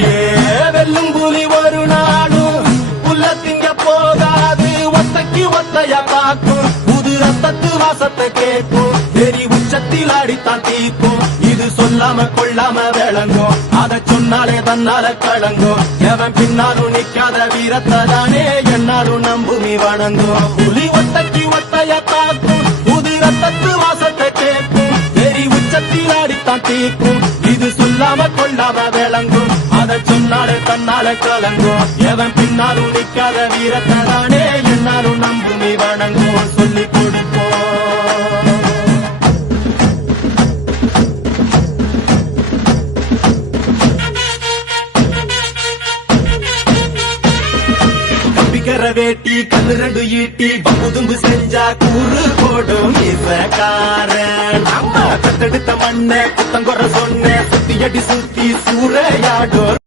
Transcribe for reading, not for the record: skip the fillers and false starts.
ஏ வெல்லும் புலி ஒரு நாளும் புல்ல திங்க போகாது, ஒத்தைக்கு ஒத்தையா காக்கும், புது ரத்தத்து வாசத்தை கேட்கும், வெறி உச்சத்தில் அடித்தான் தீக்கும். இது சொல்லாம கொள்ளாம விளங்கும், அதை சொன்னாலே தன்னால கலங்கும். எவன் பின்னாலும் நிக்காத வீரத்தை தானே என்னாலும் நம்புமி வணங்கும். புலி ஒத்தைக்கு ஒத்தையா காக்கும், புது ரத்தத்து வாசத்தை கேட்கும், வெறி உச்சத்தில் அடித்தான் தீக்கும். இது சொல்லாம கொள்ளாம விளங்கும், அதை சொன்னாலே தன்னால கலங்கும். எவன் பின்னாலும் நிக்காத வீரத்தை தானே என்னாலும் நம்புமி வணங்கும். சொல்லிக் கொடுப்போம். கம்பிக்கர வேட்டி கண்ணு ரெண்டு ஈட்டி பம்புதும்பு செஞ்சா கூறு போடும் இசக்காரன். அம்மா கத்தெடுத்த மண்ண குத்தங்குற சொன்ன சுத்தி அடி சுத்தி சூறையாடும்.